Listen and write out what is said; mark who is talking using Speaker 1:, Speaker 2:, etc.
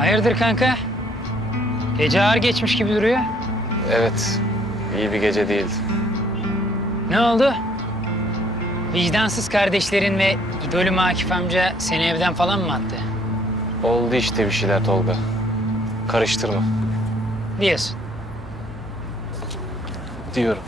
Speaker 1: Hayırdır kanka? Gece ağır geçmiş gibi duruyor.
Speaker 2: Evet, iyi bir gece değildi.
Speaker 1: Ne oldu? Vicdansız kardeşlerin ve idolüm Akif amca seni evden falan mı attı?
Speaker 2: Oldu işte bir şeyler Tolga. Karıştırma
Speaker 1: Diyorsun.
Speaker 2: diyorum.